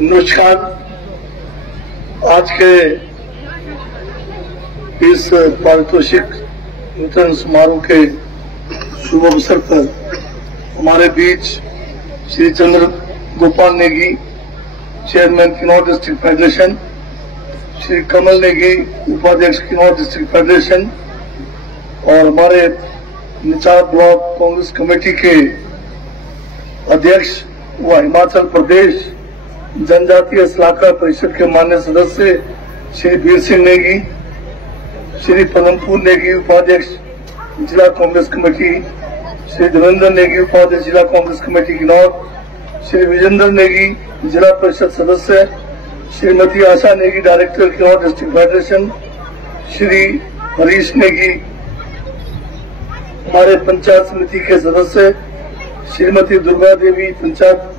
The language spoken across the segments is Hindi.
नमस्कार। आज के इस पारितोषिक वितरण समारोह के शुभ अवसर पर हमारे बीच Shri Chandra Gopal Negi, chairman Kinnaur district federation, Shri Kamal Negi, उपाध्यक्ष किन्नौर डिस्ट्रिक्ट फेडरेशन, और हमारे निचार ब्लॉक कांग्रेस कमेटी के अध्यक्ष व हिमाचल प्रदेश जनजातीय सलाहकार परिषद के माननीय सदस्य श्री वीर सिंह नेगी, श्री पदमपुर नेगी, उपाध्यक्ष जिला कांग्रेस कमेटी, श्री देवेंद्र नेगी, उपाध्यक्ष जिला कांग्रेस कमेटी किन्नौर, श्री विजेंद्र नेगी, जिला परिषद सदस्य, Shrimati Asha Negi, director Kinnaur district federation, Shri Harish Negi, हमारे पंचायत समिति के सदस्य, श्रीमती दुर्गा देवी, पंचायत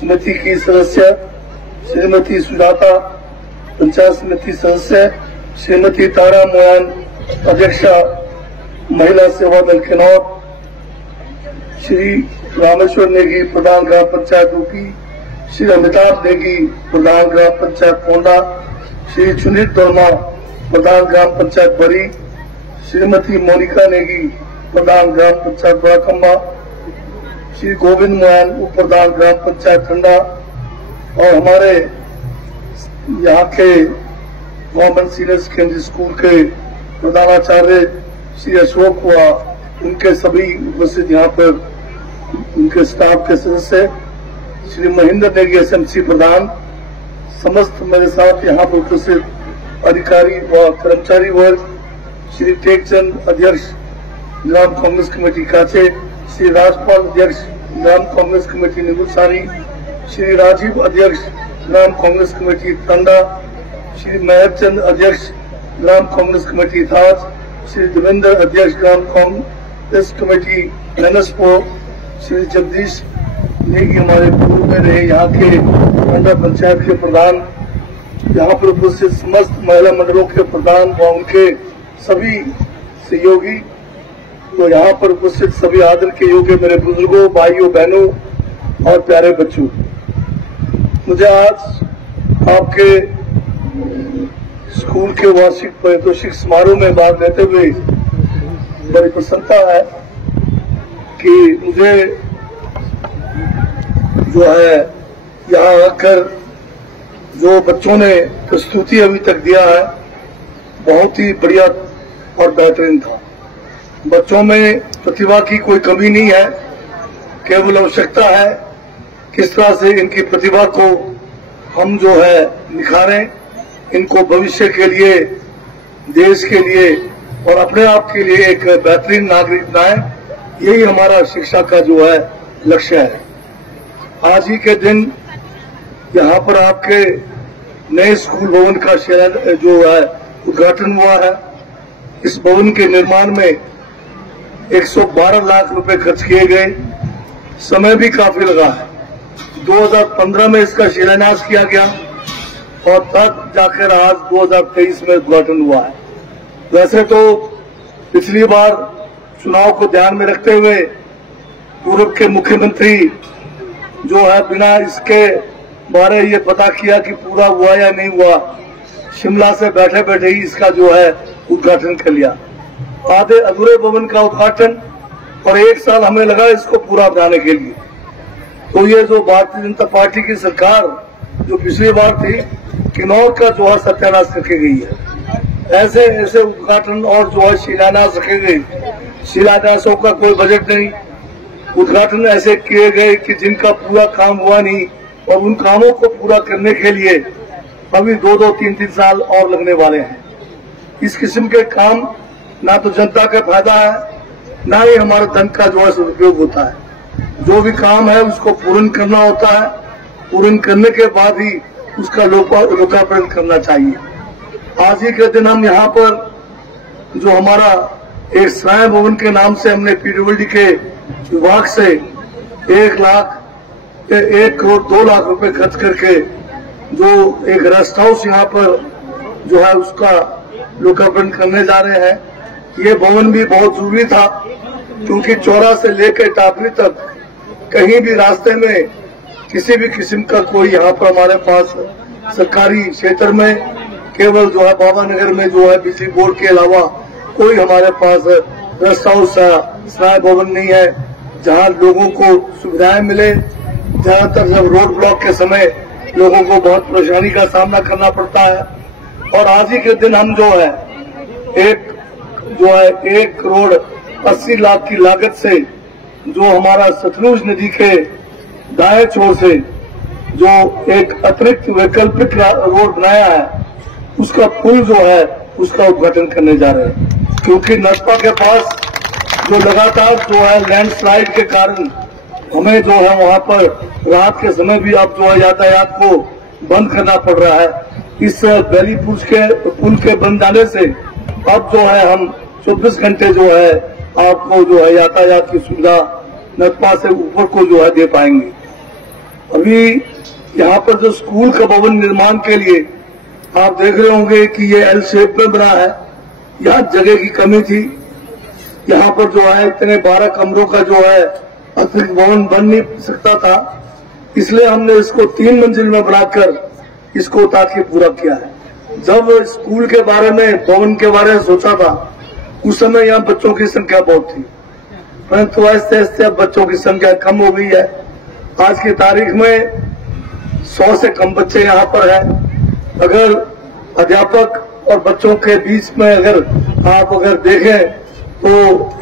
समिति की सदस्य, श्रीमती सुजाता, पंचायत समिति सदस्य, श्रीमती तारा मोहन, अध्यक्षा महिला सेवा दल किन्नौर, श्री रामेश्वर नेगी, प्रधान ग्राम पंचायत ऊपी, श्री अमिताभ नेगी, प्रधान ग्राम पंचायत कोंडा, श्री सुनील तोरमा, प्रधान ग्राम पंचायत बरी, श्रीमती मोनिका नेगी, प्रधान ग्राम पंचायत बड़ाकम्बा, श्री गोविंद मोहन, उप प्रधान ग्राम पंचायत ठंडा, और हमारे यहाँ के गवर्नमेंट सीनियर सेकेंडरी स्कूल के प्रधानाचार्य श्री अशोक व उनके सभी उपस्थित यहाँ पर उनके स्टाफ के सदस्य, श्री महेंद्र नेगी, एसएमसी प्रधान, समस्त मेरे साथ यहाँ पर उपस्थित अधिकारी व कर्मचारी वर्ग, श्री टेकचंद, अध्यक्ष ग्राम कांग्रेस कमेटी काचे, श्री राजपाल, अध्यक्ष ग्राम कांग्रेस कमेटी निगुलसारी, श्री राजीव, अध्यक्ष ग्राम कांग्रेस कमेटी तंडा, श्री महरचंद, अध्यक्ष ग्राम कांग्रेस कमेटी थाज, श्री देवेंद्र, अध्यक्ष ग्राम कांग्रेस कमेटी ननसपो, श्री जगदीश नेगी, हमारे पूर्व में रहे यहाँ के तंडा पंचायत के प्रधान, यहाँ पर उपस्थित समस्त महिला मंडलों के प्रधान व उनके सभी सहयोगी, तो यहाँ पर उपस्थित सभी आदर के योग्य मेरे बुजुर्गों, भाइयों, बहनों और प्यारे बच्चों, मुझे आज आपके स्कूल के वार्षिक पारितोषिक समारोह में भाग लेते हुए बड़ी प्रसन्नता है कि मुझे जो है यहाँ आकर जो बच्चों ने प्रस्तुति अभी तक दिया है बहुत ही बढ़िया और बेहतरीन था। बच्चों में प्रतिभा की कोई कमी नहीं है, केवल आवश्यकता है किस तरह से इनकी प्रतिभा को हम जो है निखारें, इनको भविष्य के लिए, देश के लिए और अपने आप के लिए एक बेहतरीन नागरिक बनाएं। यही हमारा शिक्षा का जो है लक्ष्य है। आज ही के दिन यहाँ पर आपके नए स्कूल भवन का जो है उद्घाटन हुआ है। इस भवन के निर्माण में 112 लाख रुपए खर्च किए गए, समय भी काफी लगा है। 2015 में इसका शिलान्यास किया गया और तब जाकर आज 2023 में उद्घाटन हुआ है। वैसे तो पिछली बार चुनाव को ध्यान में रखते हुए पूर्व के मुख्यमंत्री जो है बिना इसके बारे ये पता किया कि पूरा हुआ या नहीं हुआ, शिमला से बैठे बैठे ही इसका जो है उद्घाटन कर लिया। आधे अधूरे भवन का उद्घाटन और 1 साल हमें लगा इसको पूरा बनाने के लिए। तो ये जो भारतीय जनता पार्टी की सरकार जो पिछली बार थी, किन्नौर का जो है सत्यानाश करके गई है। ऐसे ऐसे उद्घाटन और जो है शिलान्यास रखे गए, शिलान्यासों का कोई बजट नहीं, उद्घाटन ऐसे किए गए कि जिनका पूरा काम हुआ नहीं, और उन कामों को पूरा करने के लिए अभी 2-2, 3-3 साल और लगने वाले हैं। इस किस्म के काम ना तो जनता का फायदा है, ना ही हमारे धन का जो है सदुपयोग होता है। जो भी काम है उसको पूर्ण करना होता है, पूर्ण करने के बाद ही उसका लोकार्पण करना चाहिए। आज ही के दिन हम यहाँ पर जो हमारा एक श्राइन भवन के नाम से हमने पीडब्ल्यूडी के विभाग से 1 करोड़ 2 लाख रुपए खर्च करके जो एक रेस्ट हाउस यहाँ पर जो है उसका लोकार्पण करने जा रहे हैं। ये भवन भी बहुत जरूरी था क्योंकि चौरा से लेकर टापरी तक कहीं भी रास्ते में किसी भी किस्म का कोई यहाँ पर हमारे पास सरकारी क्षेत्र में केवल जो है बाबा नगर में जो है बिजली बोर्ड के अलावा कोई हमारे पास रेस्ट हाउस सराय भवन नहीं है जहाँ लोगों को सुविधाएं मिले। ज्यादातर जब रोड ब्लॉक के समय लोगों को बहुत परेशानी का सामना करना पड़ता है। और आज ही के दिन हम जो है 1 करोड़ 80 लाख की लागत से जो हमारा सतलुज नदी के दाएं छोर से जो एक अतिरिक्त वैकल्पिक रोड बनाया है उसका पुल जो है उसका उद्घाटन करने जा रहे हैं, क्योंकि नसपा के पास जो लगातार जो है लैंडस्लाइड के कारण हमें जो है वहां पर रात के समय भी अब जो है यातायात को बंद करना पड़ रहा है। इस बैली पुल के बन जाने से अब जो है हम 24 घंटे जो है आपको जो है यातायात की सुविधा नसपा से ऊपर को जो है दे पाएंगे। अभी यहाँ पर जो स्कूल का भवन निर्माण के लिए आप देख रहे होंगे कि ये एल शेप में बना है। यहाँ जगह की कमी थी, यहाँ पर जो है इतने 12 कमरों का जो है अतिरिक्त भवन बन नहीं सकता था, इसलिए हमने इसको 3 मंजिल में बनाकर इसको ताकि पूरा किया है। जब स्कूल के बारे में भवन के बारे में सोचा था उस समय यहाँ बच्चों की संख्या बहुत थी, परंतु ऐसे ऐसे अब बच्चों की संख्या कम हो गई है। आज की तारीख में 100 से कम बच्चे यहाँ पर हैं। अगर अध्यापक और बच्चों के बीच में अगर देखें तो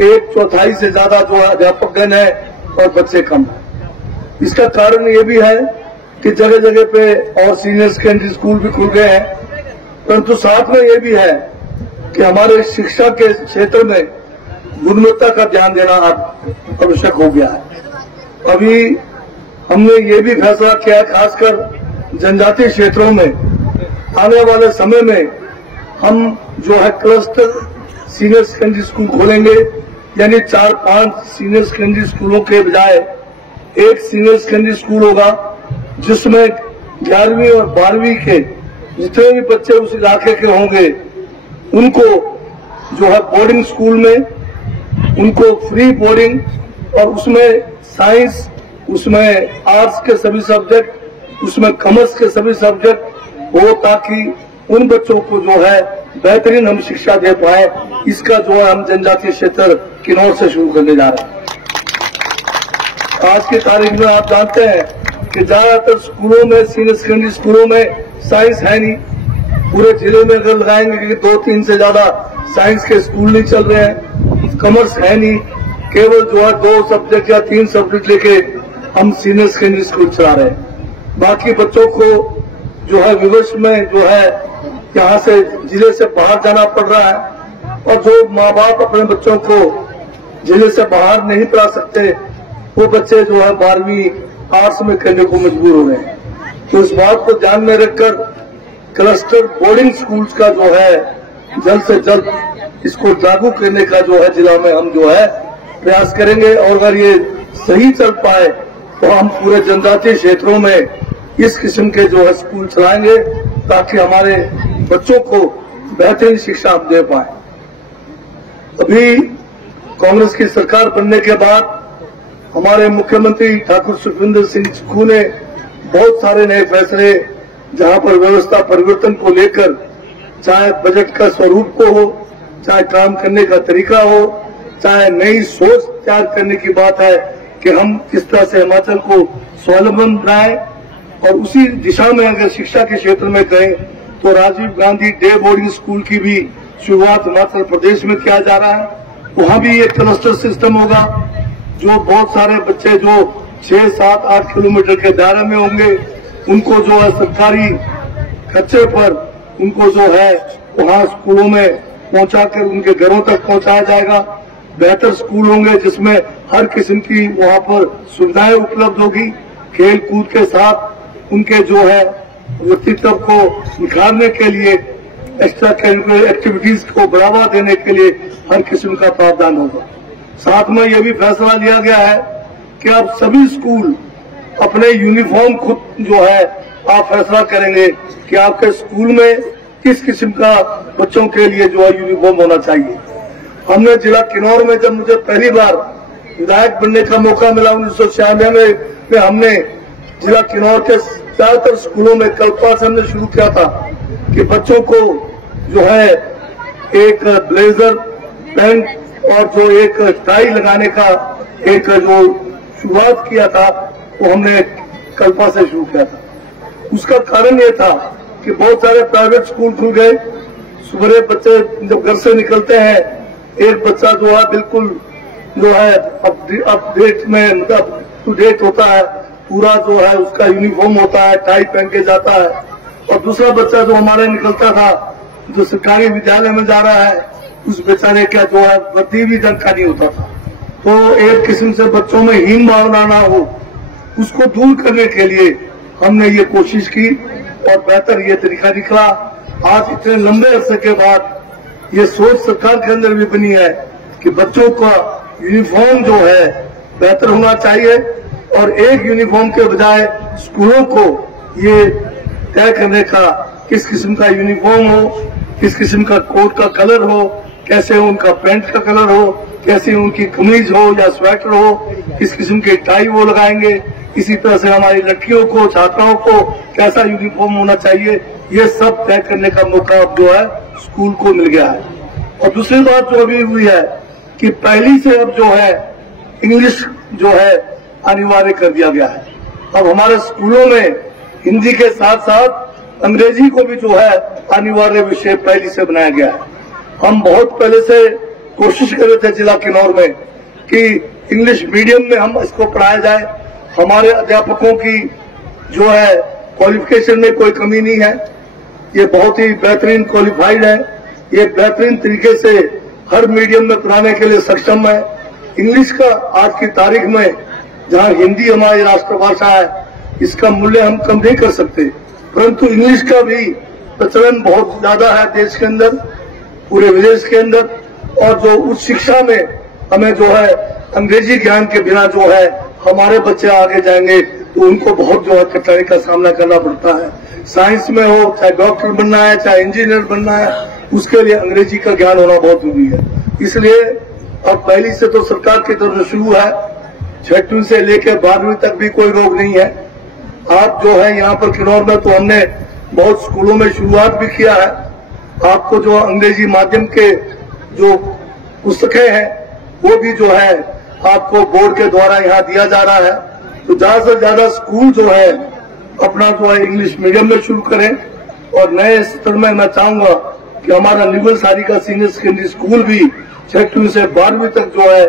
1/4 से ज्यादा जो अध्यापक गण है और बच्चे कम हैं। इसका कारण ये भी है कि जगह जगह पे और सीनियर सेकेंडरी स्कूल भी खुल गए हैं, परंतु साथ में ये भी है कि हमारे शिक्षा के क्षेत्र में गुणवत्ता का ध्यान देना आवश्यक हो गया है। अभी हमने ये भी फैसला किया, खासकर जनजातीय क्षेत्रों में आने वाले समय में हम जो है क्लस्टर सीनियर सेकेंडरी स्कूल खोलेंगे, यानी 4-5 सीनियर सेकेंडरी स्कूलों के बजाय एक सीनियर सेकेंडरी स्कूल होगा जिसमें 11वीं और 12वीं के जितने भी बच्चे उस इलाके के होंगे उनको जो है बोर्डिंग स्कूल में उनको फ्री बोर्डिंग और उसमें साइंस, उसमें आर्ट्स के सभी सब्जेक्ट, उसमें कॉमर्स के सभी सब्जेक्ट हो, ताकि उन बच्चों को जो है बेहतरीन हम शिक्षा दे पाए। इसका जो है हम जनजातीय क्षेत्र किन्नौर से शुरू करने जा रहे हैं। आज की तारीख में आप जानते हैं कि ज्यादातर स्कूलों में, सीनियर सेकेंडरी स्कूलों में साइंस है नहीं। पूरे जिले में अगर लगाएंगे कि 2-3 से ज्यादा साइंस के स्कूल नहीं चल रहे हैं, कॉमर्स है नहीं, केवल जो है 2 सब्जेक्ट या 3 सब्जेक्ट लेके हम सीनियर सेकेंडरी स्कूल चला रहे हैं। बाकी बच्चों को जो है विवश में जो है यहाँ से जिले से बाहर जाना पड़ रहा है, और जो माँ बाप अपने बच्चों को जिले से बाहर नहीं पढ़ा सकते वो बच्चे जो है 12वीं आर्ट्स में करने को मजबूर हो गए हैं। तो इस बात को ध्यान में रखकर क्लस्टर बोर्डिंग स्कूल्स का जो है जल्द से जल्द इसको लागू करने का जो है जिला में हम जो है प्रयास करेंगे, और अगर ये सही चल पाए तो हम पूरे जनजातीय क्षेत्रों में इस किस्म के जो है स्कूल चलाएंगे ताकि हमारे बच्चों को बेहतरीन शिक्षा हम दे पाए। अभी कांग्रेस की सरकार बनने के बाद हमारे मुख्यमंत्री ठाकुर सुखविंदर सिंह सुक्खू ने बहुत सारे नए फैसले, जहां पर व्यवस्था परिवर्तन को लेकर, चाहे बजट का स्वरूप को हो, चाहे काम करने का तरीका हो, चाहे नई सोच तैयार करने की बात है कि हम किस तरह से हिमाचल को स्वावलंबन बनाएं, और उसी दिशा में अगर शिक्षा के क्षेत्र में कहें तो Rajiv Gandhi day boarding school की भी शुरुआत हिमाचल प्रदेश में किया जा रहा है। वहां भी एक क्लस्टर सिस्टम होगा, जो बहुत सारे बच्चे जो 6, 7, 8 किलोमीटर के दायरे में होंगे उनको जो है सरकारी खर्चे पर उनको जो है वहां स्कूलों में पहुंचाकर उनके घरों तक पहुंचाया जाएगा। बेहतर स्कूल होंगे जिसमें हर किस्म की वहां पर सुविधाएं उपलब्ध होगी। खेल कूद के साथ उनके जो है व्यक्तित्व को निखारने के लिए, एक्स्ट्रा करिकुलर एक्टिविटीज को बढ़ावा देने के लिए हर किस्म का प्रावधान होगा। साथ में यह भी फैसला लिया गया है कि अब सभी स्कूल अपने यूनिफॉर्म खुद जो है आप फैसला करेंगे कि आपके स्कूल में किस किस्म का बच्चों के लिए जो है यूनिफॉर्म होना चाहिए। हमने जिला किन्नौर में जब मुझे पहली बार विधायक बनने का मौका मिला 1996 में हमने जिला किन्नौर के ज्यादातर स्कूलों में कल्पना से हमने शुरू किया था कि बच्चों को जो है एक ब्लेजर पैंट और जो एक टाई लगाने का एक जो शुरुआत किया था वो हमने कल्पना से शुरू किया था। उसका कारण ये था कि बहुत सारे प्राइवेट स्कूल खुल गए। सुबह बच्चे जब घर से निकलते हैं, एक बच्चा जो है बिल्कुल जो है अपडेट में मतलब टू डेट होता है, पूरा जो है उसका यूनिफॉर्म होता है, टाई पहन के जाता है। और दूसरा बच्चा जो हमारे निकलता था, जो सरकारी विद्यालय में जा रहा है, उस बेचारे का जो है वर्दी भी ढंग का नहीं होता था। तो एक किस्म से बच्चों में हीन भावना ना हो, उसको दूर करने के लिए हमने ये कोशिश की और बेहतर ये तरीका निकला। आज इतने लंबे अरसे के बाद ये सोच सरकार के अंदर भी बनी है कि बच्चों का यूनिफॉर्म जो है बेहतर होना चाहिए और एक यूनिफॉर्म के बजाय स्कूलों को ये तय करने का किस किस्म का यूनिफॉर्म हो, किस किस्म का कोट का कलर हो, कैसे उनका पैंट का कलर हो, कैसे उनकी कमीज हो या स्वेटर हो, किस किस्म की टाई वो लगाएंगे, इसी तरह से हमारी लड़कियों को, छात्राओं को कैसा यूनिफॉर्म होना चाहिए, ये सब तय करने का मौका अब जो है स्कूल को मिल गया है। और दूसरी बात जो अभी हुई है कि पहली से अब जो है इंग्लिश जो है अनिवार्य कर दिया गया है। अब हमारे स्कूलों में हिंदी के साथ साथ अंग्रेजी को भी जो है अनिवार्य विषय पहली से बनाया गया है। हम बहुत पहले से कोशिश कर रहे थे जिला किन्नौर में कि इंग्लिश मीडियम में हम इसको पढ़ाया जाए। हमारे अध्यापकों की जो है क्वालिफिकेशन में कोई कमी नहीं है, ये बहुत ही बेहतरीन क्वालिफाइड है, ये बेहतरीन तरीके से हर मीडियम में पढ़ाने के लिए सक्षम है। इंग्लिश का आज की तारीख में, जहां हिंदी हमारी राष्ट्रभाषा है, इसका मूल्य हम कम नहीं कर सकते, परंतु इंग्लिश का भी प्रचलन बहुत ज्यादा है देश के अंदर, पूरे विदेश के अंदर। और जो उच्च शिक्षा में हमें जो है अंग्रेजी ज्ञान के बिना जो है हमारे बच्चे आगे जाएंगे तो उनको बहुत जो है कठिनाई का सामना करना पड़ता है। साइंस में हो, चाहे डॉक्टर बनना है, चाहे इंजीनियर बनना है, उसके लिए अंग्रेजी का ज्ञान होना बहुत जरूरी है। इसलिए अब पहली से तो सरकार की तरफ से शुरू है, 6वीं से लेकर 12वीं तक भी कोई रोक नहीं है। आप जो है यहाँ पर किन्नौर में तो हमने बहुत स्कूलों में शुरुआत भी किया है। आपको जो अंग्रेजी माध्यम के जो पुस्तकें हैं वो भी जो है आपको बोर्ड के द्वारा यहाँ दिया जा रहा है। तो ज्यादा से ज्यादा स्कूल जो है अपना जो है इंग्लिश मीडियम में शुरू करें। और नए स्तर में मैं चाहूंगा कि हमारा निगल सारिका सीनियर सेकेंडरी स्कूल भी 6वीं से 12वीं तक जो है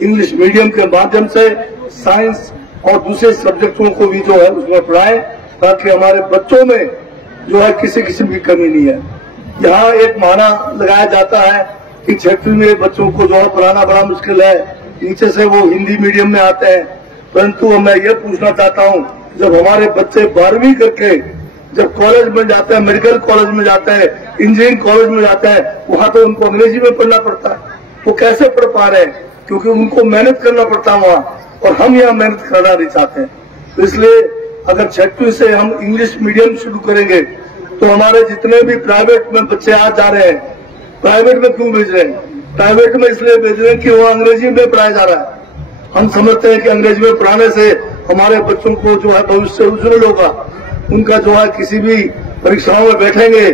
इंग्लिश मीडियम के माध्यम से साइंस और दूसरे सब्जेक्टों को भी जो है उसमें पढ़ाएं, ताकि हमारे बच्चों में जो है किसी किस्म की कमी नहीं है। यहाँ एक माना लगाया जाता है कि 6वीं में बच्चों को जो है पढ़ाना बड़ा मुश्किल है, नीचे से वो हिंदी मीडियम में आते हैं। परंतु मैं ये पूछना चाहता हूँ, जब हमारे बच्चे 12वीं करके जब कॉलेज में जाते हैं, मेडिकल कॉलेज में जाते हैं, इंजीनियरिंग कॉलेज में जाते हैं, वहाँ तो उनको अंग्रेजी में पढ़ना पड़ता है। वो कैसे पढ़ पा रहे हैं? क्योंकि उनको मेहनत करना पड़ता है वहाँ, और हम यहाँ मेहनत करना नहीं चाहते। तो इसलिए अगर 6वीं से हम इंग्लिश मीडियम शुरू करेंगे तो हमारे जितने भी प्राइवेट में बच्चे आज जा रहे हैं, प्राइवेट में क्यों भेज रहे हैं? प्राइवेट में इसलिए भेज रहे हैं कि वो अंग्रेजी में पढ़ाया जा रहा है। हम समझते हैं कि अंग्रेजी में पढ़ाने से हमारे बच्चों को जो है भविष्य उज्जवल होगा, उनका जो है किसी भी परीक्षाओं में बैठेंगे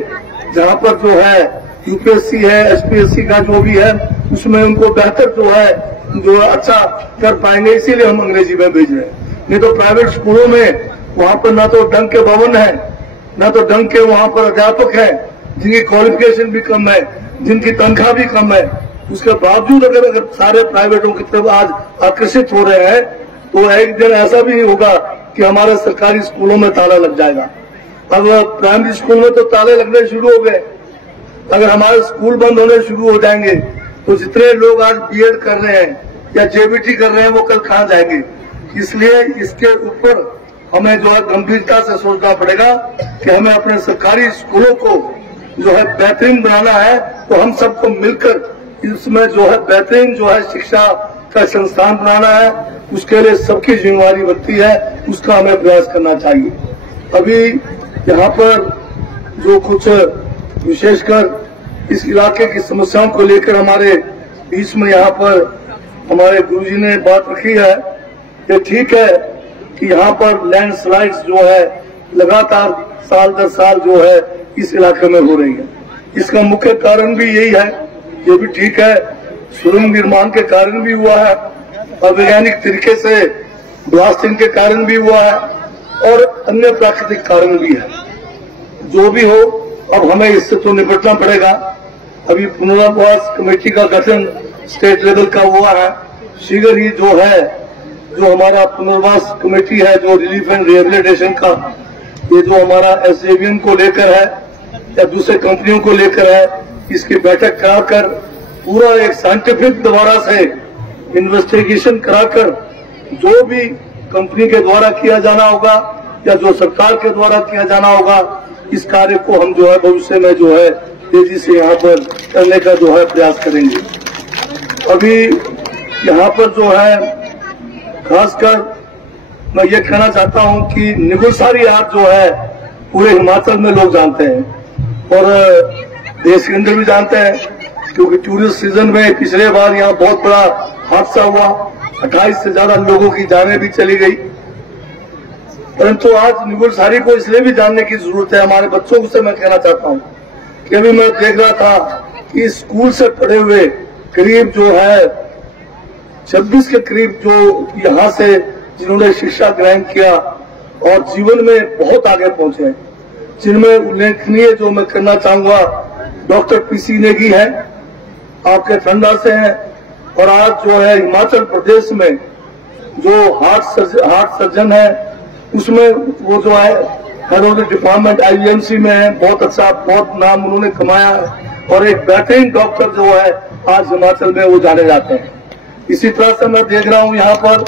जहाँ पर जो है यूपीएससी है, एसपीएससी का जो भी है, उसमें उनको बेहतर जो है जो अच्छा कर पाएंगे, इसीलिए हम अंग्रेजी में भेज रहे हैं। नहीं तो प्राइवेट स्कूलों में वहाँ पर ना तो ढंग के भवन है, ना तो ढंग के वहाँ पर अध्यापक हैं, जिनकी क्वालिफिकेशन भी कम है, जिनकी तनख्वाह भी कम है। उसके बावजूद अगर सारे प्राइवेटों की तरफ आज आकर्षित हो रहे हैं तो एक दिन ऐसा भी होगा कि हमारे सरकारी स्कूलों में ताला लग जाएगा। अब प्राइमरी स्कूल में तो ताले लगने शुरू हो गए, अगर हमारे स्कूल बंद होने शुरू हो जाएंगे तो जितने लोग आज बीएड कर रहे हैं या जेबीटी कर रहे हैं वो कल कहाँ जाएंगे। इसलिए इसके ऊपर हमें जो है गंभीरता से सोचना पड़ेगा कि हमें अपने सरकारी स्कूलों को जो है बेहतरीन बनाना है। तो हम सबको मिलकर इसमें जो है बेहतरीन जो है शिक्षा का संस्थान बनाना है, उसके लिए सबकी जिम्मेवारी बनती है, उसका हमें प्रयास करना चाहिए। अभी यहाँ पर जो कुछ विशेषकर इस इलाके की समस्याओं को लेकर हमारे बीच में यहाँ पर हमारे गुरुजी ने बात रखी है, ये ठीक है कि यहाँ पर लैंडस्लाइड्स जो है लगातार साल दर साल जो है इस इलाके में हो रही है। इसका मुख्य कारण भी यही है, ये भी ठीक है, सुरंग निर्माण के कारण भी हुआ है, अवैज्ञानिक तरीके से ब्लास्टिंग के कारण भी हुआ है और अन्य प्राकृतिक कारण भी है। जो भी हो, अब हमें इससे तो निपटना पड़ेगा। अभी पुनर्वास कमेटी का गठन स्टेट लेवल का हुआ है, शीघ्र ही जो है जो हमारा पुनर्वास कमेटी है, जो रिलीफ एंड रिहेबिलिटेशन का, ये जो हमारा एसजेवीएन को लेकर है या दूसरे कंपनियों को लेकर है, इसकी बैठक कराकर पूरा एक साइंटिफिक द्वारा से इन्वेस्टिगेशन कराकर जो भी कंपनी के द्वारा किया जाना होगा या जो सरकार के द्वारा किया जाना होगा, इस कार्य को हम जो है भविष्य में जो है तेजी से यहाँ पर करने का जो है प्रयास करेंगे। अभी यहाँ पर जो है खासकर मैं ये कहना चाहता हूँ कि निगुलसारी आर्ट जो है पूरे हिमाचल में लोग जानते हैं और देश के अंदर भी जानते हैं, क्योंकि टूरिस्ट सीजन में पिछले बार यहाँ बहुत बड़ा हादसा हुआ, 28 से ज्यादा लोगों की जानें भी चली गई। परंतु आज निगुलसारी को इसलिए भी जानने की जरूरत है, हमारे बच्चों से मैं कहना चाहता हूँ कि अभी मैं देख रहा था कि स्कूल से पढ़े हुए करीब जो है 26 के करीब जो यहाँ से जिन्होंने शिक्षा ग्रहण किया और जीवन में बहुत आगे पहुंचे, जिनमें उल्लेखनीय जो मैं करना चाहूंगा डॉक्टर पीसी नेगी है, आपके ठंडा से हैं, और आज जो है हिमाचल प्रदेश में जो हार्ट सर्जन है, उसमें वो जो है हेड ऑफ द डिपार्टमेंट आईवीएमसी में है, बहुत अच्छा बहुत नाम उन्होंने कमाया है और एक बेहतरीन डॉक्टर जो है आज हिमाचल में वो जाने जाते हैं। इसी तरह से मैं देख रहा हूँ यहाँ पर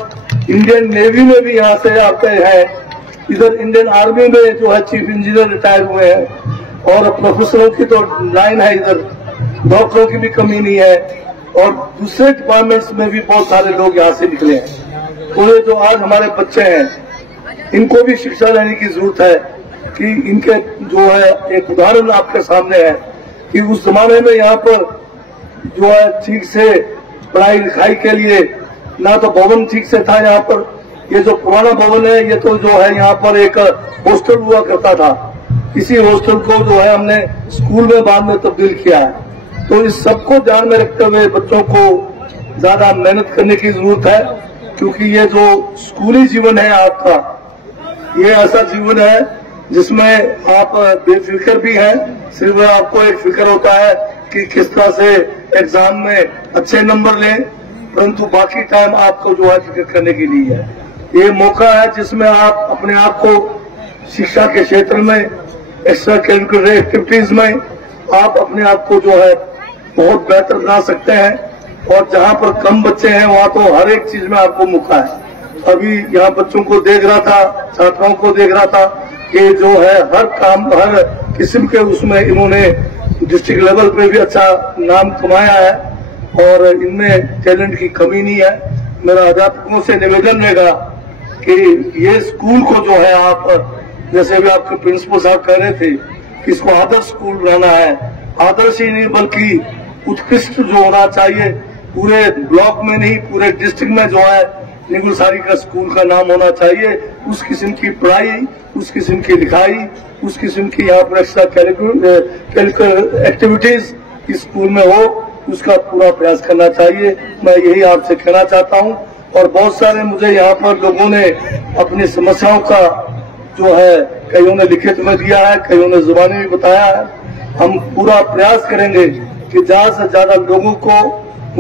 इंडियन नेवी में भी यहाँ से आते हैं, इधर इंडियन आर्मी में जो है चीफ इंजीनियर रिटायर हुए हैं और प्रोफेसरों की तो लाइन है, इधर डॉक्टरों की भी कमी नहीं है और दूसरे डिपार्टमेंट्स में भी बहुत सारे लोग यहाँ से निकले हैं। तो ये जो आज हमारे बच्चे हैं, इनको भी शिक्षा लेने की जरूरत है कि इनके जो है एक उदाहरण आपके सामने है कि उस जमाने में यहाँ पर जो है ठीक से पढ़ाई लिखाई के लिए ना तो भवन ठीक से था यहाँ पर, ये जो पुराना भवन है ये तो जो है यहाँ पर एक हॉस्टल हुआ करता था, इसी हॉस्टल को जो है हमने स्कूल में बाद में तब्दील किया है। तो इस सबको ध्यान में रखते हुए बच्चों को ज्यादा मेहनत करने की जरूरत है, क्योंकि ये जो स्कूली जीवन है आपका, ये ऐसा जीवन है जिसमें आप बेफिक्र भी हैं, सिर्फ आपको एक फिक्र होता है कि किस तरह से एग्जाम में अच्छे नंबर लें, परंतु बाकी टाइम आपको जो है फिक्र करने के लिए है। ये मौका है जिसमें आप अपने आप को शिक्षा के क्षेत्र में, एक्स्ट्रा करिकुलर एक्टिविटीज में आप अपने आप को जो है बहुत बेहतर बना सकते हैं और जहाँ पर कम बच्चे हैं वहाँ तो हर एक चीज में आपको मौका है। अभी यहाँ बच्चों को देख रहा था, छात्राओं को देख रहा था कि जो है हर काम हर किस्म के उसमें इन्होंने डिस्ट्रिक्ट लेवल पे भी अच्छा नाम कमाया है और इनमें टैलेंट की कमी नहीं है। मेरा अध्यापकों से निवेदन रहेगा कि ये स्कूल को जो है आप, जैसे भी आपके प्रिंसिपल साहब कह रहे थे कि इसको आदर्श स्कूल बनाना है, आदर्श ही नहीं बल्कि उत्कृष्ट जो होना चाहिए, पूरे ब्लॉक में नहीं पूरे डिस्ट्रिक्ट में जो है निगुलसारी का स्कूल का नाम होना चाहिए। उस किस्म की पढ़ाई, उस किस्म की लिखाई, उस किस्म की यहाँ पर एक्स्ट्रा करिकुलर एक्टिविटीज इस स्कूल में हो, उसका पूरा प्रयास करना चाहिए। मैं यही आपसे कहना चाहता हूँ। और बहुत सारे मुझे यहाँ पर लोगों ने अपनी समस्याओं का जो है कईयों ने लिखित में दिया है, कईयों ने जुबानी में बताया है। हम पूरा प्रयास करेंगे कि ज्यादा से ज्यादा लोगों को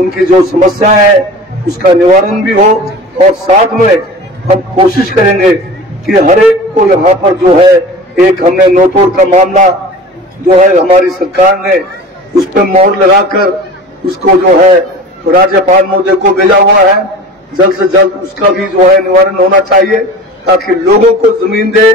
उनकी जो समस्या है उसका निवारण भी हो और साथ में हम कोशिश करेंगे कि हर एक को यहाँ पर जो है एक हमने नोतोड़ का मामला जो है हमारी सरकार ने उस पर मोहर लगाकर उसको जो है राज्यपाल महोदय को भेजा हुआ है, जल्द से जल्द उसका भी जो है निवारण होना चाहिए ताकि लोगों को जमीन दे,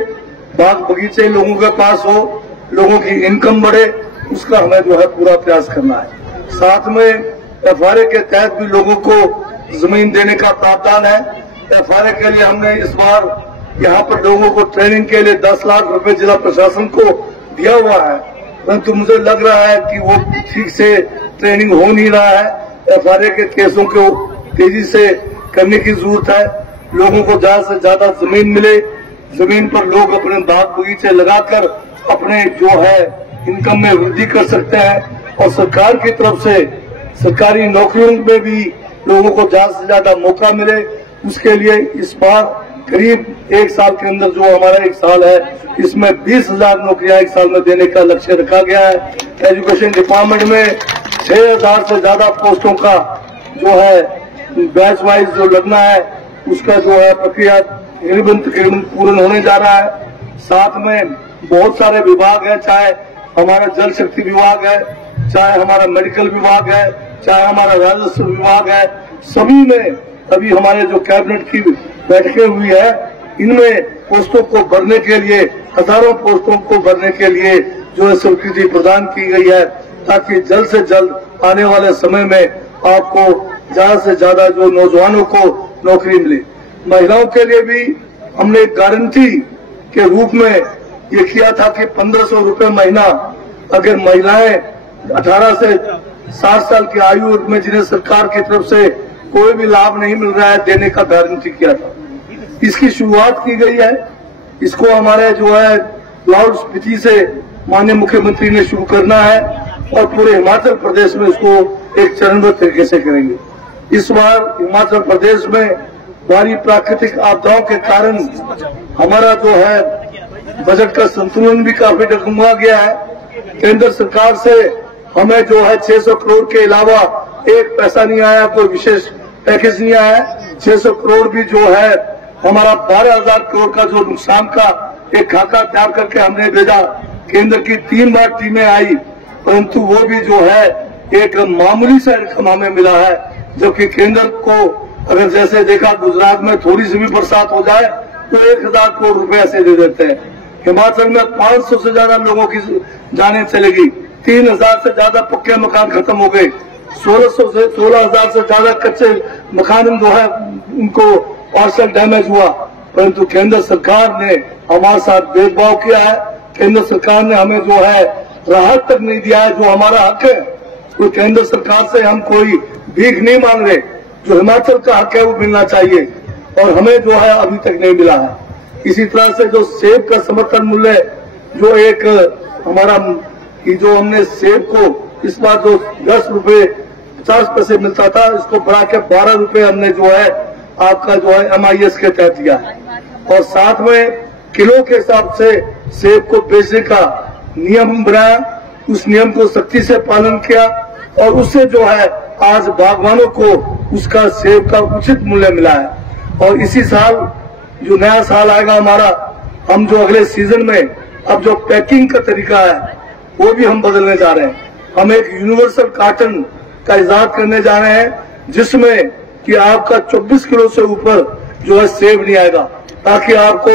बाग बगीचे लोगों के पास हो, लोगों की इनकम बढ़े, उसका हमें जो है पूरा प्रयास करना है। साथ में एफआरए के तहत भी लोगों को जमीन देने का प्रावधान है। एफआरए के लिए हमने इस बार यहाँ पर लोगों को ट्रेनिंग के लिए 10 लाख रुपए जिला प्रशासन को दिया हुआ है, परंतु मुझे लग रहा है कि वो ठीक से ट्रेनिंग हो नहीं रहा है। एफआरए के केसों को तेजी से करने की जरूरत है लोगों को ज्यादा से ज्यादा जमीन मिले, जमीन पर लोग अपने बाग बगीचे लगाकर अपने जो है इनकम में वृद्धि कर सकते हैं और सरकार की तरफ से सरकारी नौकरियों में भी लोगों को ज्यादा से ज्यादा मौका मिले। उसके लिए इस बार करीब 1 साल के अंदर जो हमारा 1 साल है इसमें 20,000 नौकरियां 1 साल में देने का लक्ष्य रखा गया है। एजुकेशन डिपार्टमेंट में 6,000 से ज्यादा पोस्टों का जो है बैच वाइज जो लगना है उसका जो है प्रक्रिया तकरीबन पूर्ण होने जा रहा है। साथ में बहुत सारे विभाग है, चाहे हमारा जल शक्ति विभाग है, चाहे हमारा मेडिकल विभाग है, चाहे हमारा राजस्व विभाग है, सभी में अभी हमारे जो कैबिनेट की बैठकें हुई है इनमें पोस्टों को भरने के लिए, हजारों पोस्टों को भरने के लिए जो है स्वीकृति प्रदान की गई है ताकि जल्द से जल्द आने वाले समय में आपको ज्यादा से ज्यादा जो नौजवानों को नौकरी मिले। महिलाओं के लिए भी हमने एक गारंटी के रूप में ये किया था कि 1,500 रुपए महीना अगर महिलाएं 18 से 60 साल की आयु में जिन्हें सरकार की तरफ से कोई भी लाभ नहीं मिल रहा है देने का गारंटी किया था। इसकी शुरुआत की गई है। इसको हमारे जो है लाहौल स्पीति से माननीय मुख्यमंत्री ने शुरू करना है और पूरे हिमाचल प्रदेश में इसको एक चरणबद्ध तरीके से करेंगे। इस बार हिमाचल प्रदेश में भारी प्राकृतिक आपदाओं के कारण हमारा जो है बजट का संतुलन भी काफी डगमगा गया है। केंद्र सरकार से हमें जो है 600 करोड़ के अलावा एक पैसा नहीं आया, कोई विशेष पैकेज नहीं आया। 600 करोड़ भी जो है हमारा 12,000 करोड़ का जो नुकसान का एक खाका तैयार करके हमने भेजा। केंद्र की 3 बार टीमें आई परंतु वो भी जो है एक मामूली सा रकम हमें मिला है, जबकि केंद्र को अगर जैसे देखा गुजरात में थोड़ी सी भी बरसात हो जाए तो 1,000 करोड़ रुपए ऐसे दे देते हैं। हिमाचल में 500 से ज्यादा लोगों की जाने चलेगी, 3,000 से ज्यादा पक्के मकान खत्म हो गए, 16,000 से ज्यादा कच्चे मकान जो है उनको पार्शल डैमेज हुआ। परंतु केंद्र सरकार ने हमारे साथ भेदभाव किया है। केंद्र सरकार ने हमें जो है राहत तक नहीं दिया है जो हमारा हक है। तो केंद्र सरकार से हम कोई भीख नहीं मांग रहे, जो हिमाचल का हक है वो मिलना चाहिए और हमें जो है अभी तक नहीं मिला है। इसी तरह से जो सेब का समर्थन मूल्य जो एक हमारा जो हमने सेब को इस बार जो 10 रुपए 50 पैसे मिलता था इसको बढ़ा के 12 रुपए हमने जो है आपका जो है MIS के तहत दिया और साथ में किलो के हिसाब से सेब को बेचने का नियम बनाया। उस नियम को सख्ती से पालन किया और उससे जो है आज बागवानों को उसका सेब का उचित मूल्य मिला है। और इसी साल जो नया साल आएगा हमारा, हम जो अगले सीजन में अब जो पैकिंग का तरीका है वो भी हम बदलने जा रहे हैं। हम एक यूनिवर्सल कार्टन का इजाद करने जा रहे हैं जिसमें कि आपका 24 किलो से ऊपर जो है सेब नहीं आएगा, ताकि आपको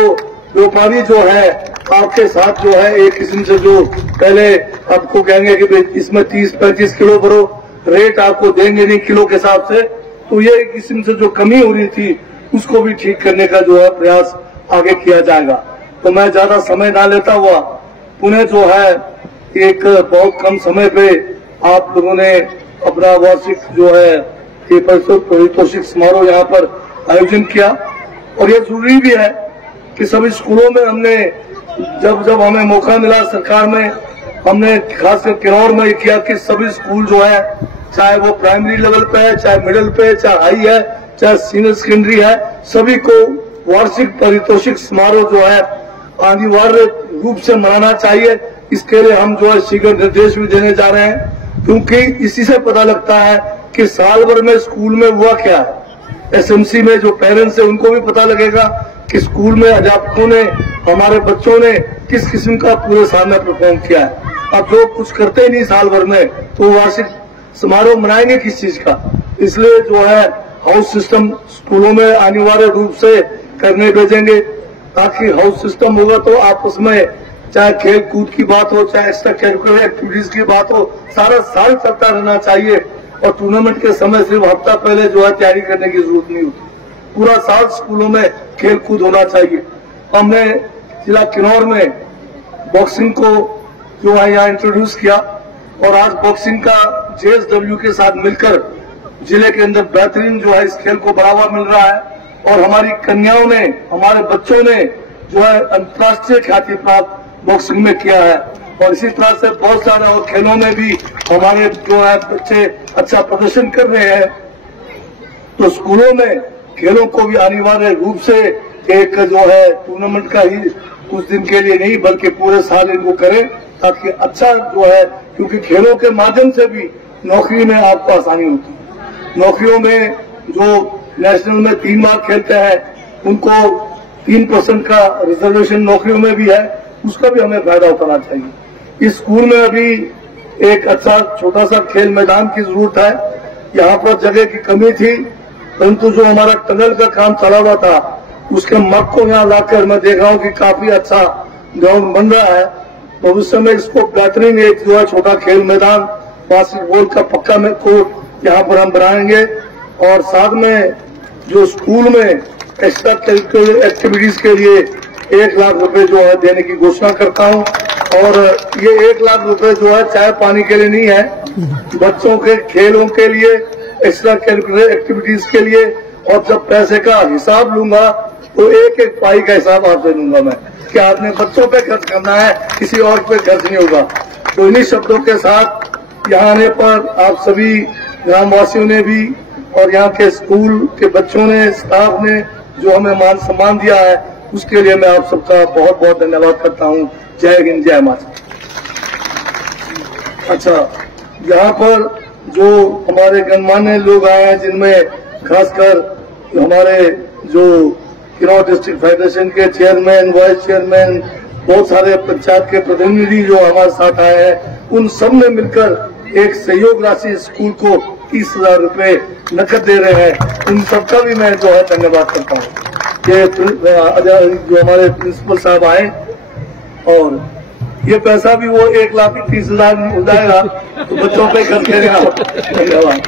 व्यापारी जो है आपके साथ जो है एक किस्म से जो पहले आपको कहेंगे कि इसमें 30-35 किलो भरो, रेट आपको देंगे नहीं किलो के हिसाब से, तो ये एक किस्म से जो कमी हो रही थी उसको भी ठीक करने का जो है प्रयास आगे किया जाएगा। तो मैं ज्यादा समय ना लेता हुआ पुणे जो है एक बहुत कम समय पे आप लोगों ने अपना वार्षिक जो है ये पारितोषिक समारोह यहाँ पर आयोजन किया और ये जरूरी भी है कि सभी स्कूलों में हमने जब हमें मौका मिला सरकार में हमने खासकर किन्नौर में किया कि सभी स्कूल जो है चाहे वो प्राइमरी लेवल पे है, चाहे मिडिल पे, चाहे हाई है, चाहे सीनियर सेकेंडरी है, सभी को वार्षिक पारितोषिक समारोह जो है अनिवार्य रूप से मनाना चाहिए। इसके लिए हम जो है शीघ्र निर्देश भी देने जा रहे हैं क्योंकि इसी से पता लगता है कि साल भर में स्कूल में हुआ क्या है। SMC में जो पेरेंट्स है उनको भी पता लगेगा कि स्कूल में अध्यापकों ने हमारे बच्चों ने किस किस्म का पूरे साल में परफॉर्म किया है। अब जो कुछ करते ही नहीं साल भर में तो वार्षिक समारोह मनाएंगे किस चीज का। इसलिए जो है हाउस सिस्टम स्कूलों में अनिवार्य रूप से करने भेजेंगे ताकि हाउस सिस्टम होगा तो आपस में चाहे खेल कूद की बात हो, चाहे एक्स्ट्रा करिकुलर एक्टिविटीज की बात हो, सारा साल चलता रहना चाहिए और टूर्नामेंट के समय सिर्फ हफ्ता पहले जो है तैयारी करने की जरूरत नहीं होती, पूरा साल स्कूलों में खेल कूद होना चाहिए। हमने जिला किन्नौर में बॉक्सिंग को जो है यहाँ इंट्रोड्यूस किया और आज बॉक्सिंग का JSW के साथ मिलकर जिले के अंदर बेहतरीन जो है इस खेल को बढ़ावा मिल रहा है और हमारी कन्याओं ने, हमारे बच्चों ने जो है अंतर्राष्ट्रीय ख्याति प्राप्त बॉक्सिंग में किया है। और इसी तरह से बहुत सारे और खेलों में भी हमारे जो है बच्चे अच्छा प्रदर्शन कर रहे हैं। तो स्कूलों में खेलों को भी अनिवार्य रूप से एक जो है टूर्नामेंट का ही कुछ दिन के लिए नहीं बल्कि पूरे साल इनको करें, ताकि अच्छा जो है, क्योंकि खेलों के माध्यम से भी नौकरी में आपको आसानी होती है। नौकरियों में जो नेशनल में 3 बार खेलते हैं उनको 3% का रिजर्वेशन नौकरियों में भी है, उसका भी हमें फायदा उठाना चाहिए। इस स्कूल में अभी एक अच्छा छोटा सा खेल मैदान की जरूरत है। यहाँ पर जगह की कमी थी, परंतु जो हमारा टनल का काम चला हुआ था उसके मग को यहाँ लाकर मैं देख रहा हूँ कि काफी अच्छा ग्राउंड बन रहा है। भविष्य में इसको बेहतरीन एक जो है छोटा खेल मैदान, बास्केटबॉल का पक्का में कोर्ट यहाँ पर हम बनाएंगे। और साथ में जो स्कूल में एक्स्ट्रा करिकुलर एक्टिविटीज के लिए 1 लाख रुपए जो है देने की घोषणा करता हूँ। और ये 1 लाख रुपए जो है चाय पानी के लिए नहीं है, बच्चों के खेलों के लिए, एक्स्ट्रा करिकुलर एक्टिविटीज के लिए। और जब पैसे का हिसाब लूंगा तो एक एक पाई का हिसाब आपसे लूंगा मैं, कि आपने बच्चों पे खर्च करना है, किसी और पे खर्च नहीं होगा। तो इन्हीं शब्दों के साथ यहाँ आने पर आप सभी ग्रामवासियों ने भी और यहाँ के स्कूल के बच्चों ने, स्टाफ ने जो हमें मान सम्मान दिया है, उसके लिए मैं आप सबका बहुत बहुत धन्यवाद करता हूँ। जय हिंद, जय माता। अच्छा, यहाँ पर जो हमारे गणमान्य लोग आए हैं, जिनमें खासकर हमारे जो किन्नौर डिस्ट्रिक्ट फेडरेशन के चेयरमैन, वाइस चेयरमैन, बहुत सारे पंचायत के प्रतिनिधि जो हमारे साथ आए हैं, उन सब ने मिलकर एक सहयोग राशि स्कूल को 30,000 रुपए नकद दे रहे हैं। उन सबका भी मैं जो है धन्यवाद करता हूँ। ये जो हमारे प्रिंसिपल साहब आए, और ये पैसा भी वो 1,30,000 हो जाएगा तो बच्चों पे खर्च करेगा। धन्यवाद।